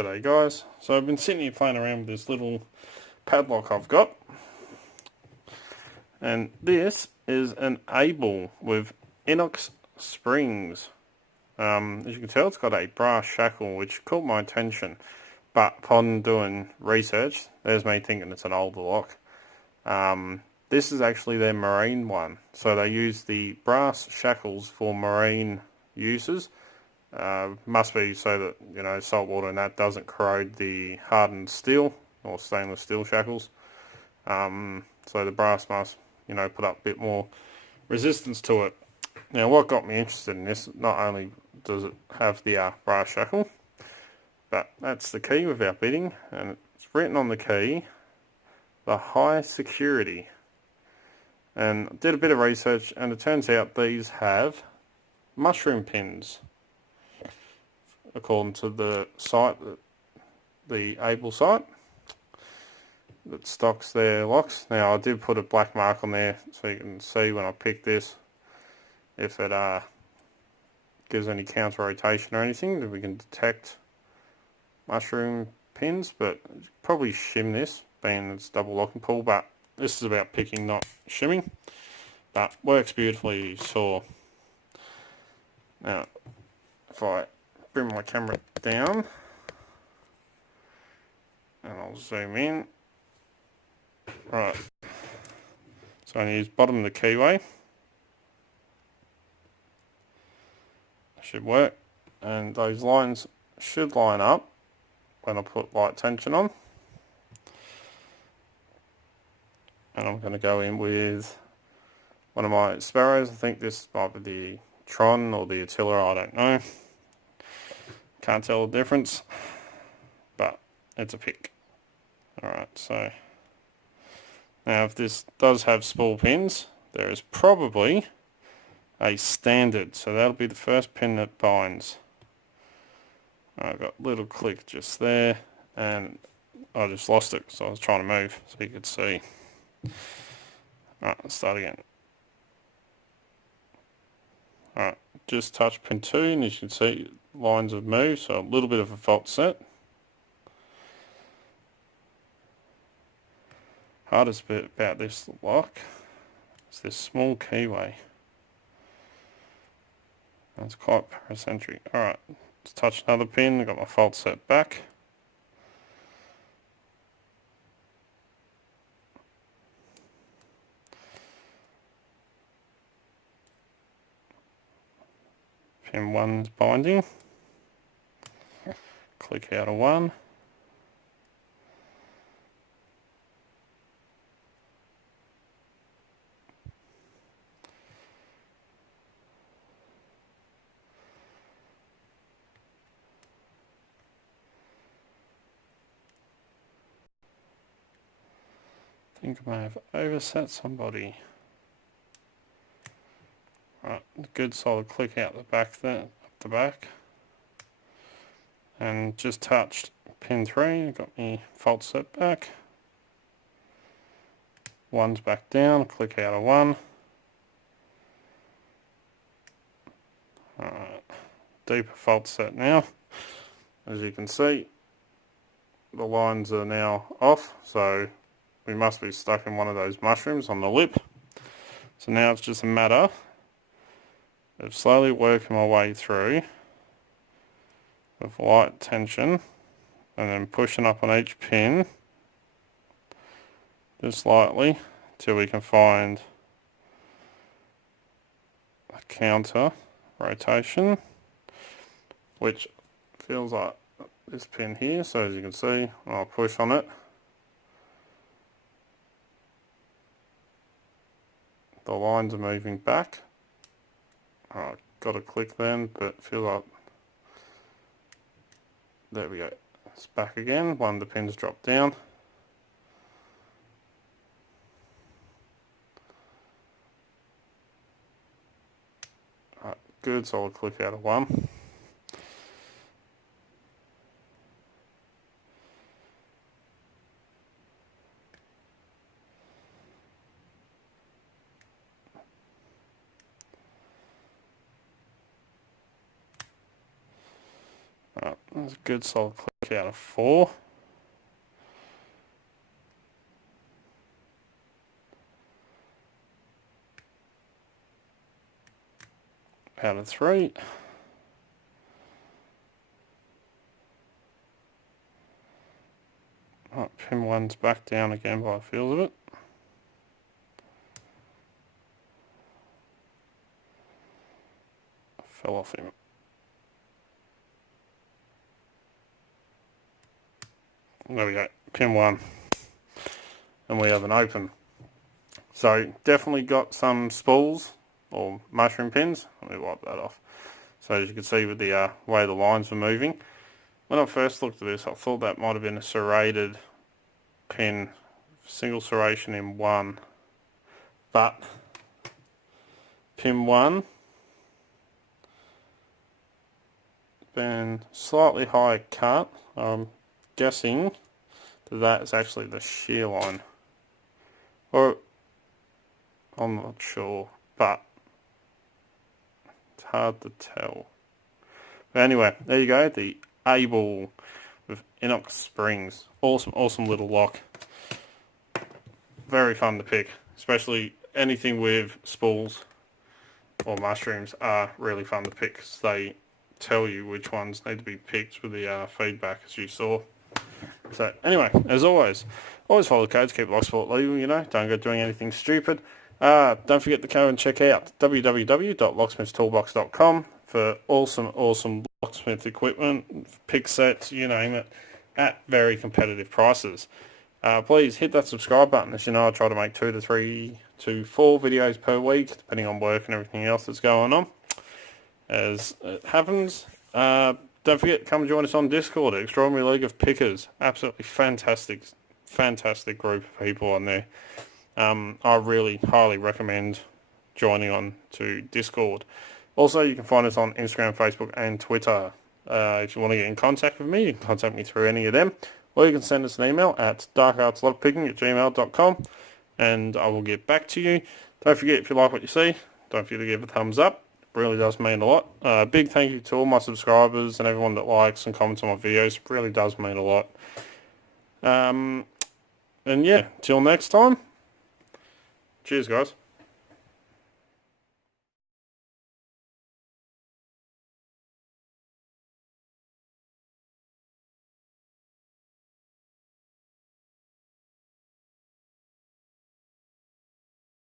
G'day guys, so I've been sitting here playing around with this little padlock I've got, and this is an A-ball with INOX springs. As you can tell, it's got a brass shackle which caught my attention, but upon doing research, there's me thinking it's an older lock. This is actually their marine one, so they use the brass shackles for marine uses. Must be so that, you know, salt water and that doesn't corrode the hardened steel or stainless steel shackles. So the brass must, you know, put up a bit more resistance to it. Now, what got me interested in this, not only does it have the brass shackle, but that's the key without bidding, and it's written on the key, the high security. And I did a bit of research, and it turns out these have mushroom pins, according to the site, the Able site that stocks their locks. Now I did put a black mark on there so you can see when I pick this if it gives any counter rotation or anything, that we can detect mushroom pins, but probably shim this, being it's double lock and pull, but this is about picking, not shimming, but works beautifully, sure. Now if I bring my camera down and I'll zoom in. Right, so I'm going to use bottom of the keyway. Should work, and those lines should line up when I put light tension on. And I'm going to go in with one of my Sparrows. I think this might be the Tron or the Attila, I don't know. Can't tell the difference, but it's a pick. Alright, so now if this does have spool pins, there is probably a standard, so that'll be the first pin that binds. I've got a little click just there, and I just lost it because I was trying to move so you could see. Alright, let's start again. Alright, just touch pin 2, and as you can see, lines have moved, so a little bit of a fault set. Hardest bit about this lock is this small keyway. It's quite paracentric. Alright, let's touch another pin. I've got my fault set back. Pin 1's binding. Click out of 1. I think I may have overset somebody. Right, good solid click out the back there, up the back. And just touched pin 3, got me fault set back. 1's back down, click out of 1. Alright, deeper fault set now. As you can see, the lines are now off, so we must be stuck in one of those mushrooms on the lip. So now it's just a matter of slowly working my way through with light tension and then pushing up on each pin just lightly till we can find a counter rotation, which feels like this pin here. So as you can see, I'll push on it, the lines are moving back. Oh, got a click then, but feel like, there we go, it's back again. One of the pins dropped down. Right, good solid click out of 1. That's a good solid click out of 4. Out of 3. Right, pin 1's back down again by the feel of it. Fell off him. There we go, pin 1. And we have an open. So definitely got some spools or mushroom pins. Let me wipe that off. So as you can see with the way the lines were moving, when I first looked at this, I thought that might have been a serrated pin, single serration in 1, but pin 1 been slightly higher cut. I'm guessing that is actually the shear line, or I'm not sure, but it's hard to tell. But anyway, there you go, the A-ball with INOX Springs. Awesome little lock. Very fun to pick, especially anything with spools or mushrooms are really fun to pick because they tell you which ones need to be picked with the feedback, as you saw. So anyway, as always follow the codes, keep lock sport legal, you know, don't go doing anything stupid. Don't forget to go and check out www.locksmithstoolbox.com for awesome locksmith equipment, pick sets, you name it, at very competitive prices. Please hit that subscribe button. As you know, I try to make 2 to 3 to 4 videos per week, depending on work and everything else that's going on. As it happens, don't forget, come join us on Discord, Extraordinary League of Pickers. Absolutely fantastic group of people on there. I really highly recommend joining on to Discord. Also, you can find us on Instagram, Facebook and Twitter. If you want to get in contact with me, you can contact me through any of them. Or you can send us an email at darkartslockpicking@gmail.com and I will get back to you. Don't forget, if you like what you see, don't forget to give it a thumbs up. It really does mean a lot. Big thank you to all my subscribers and everyone that likes and comments on my videos. It really does mean a lot. And yeah, till next time. Cheers, guys.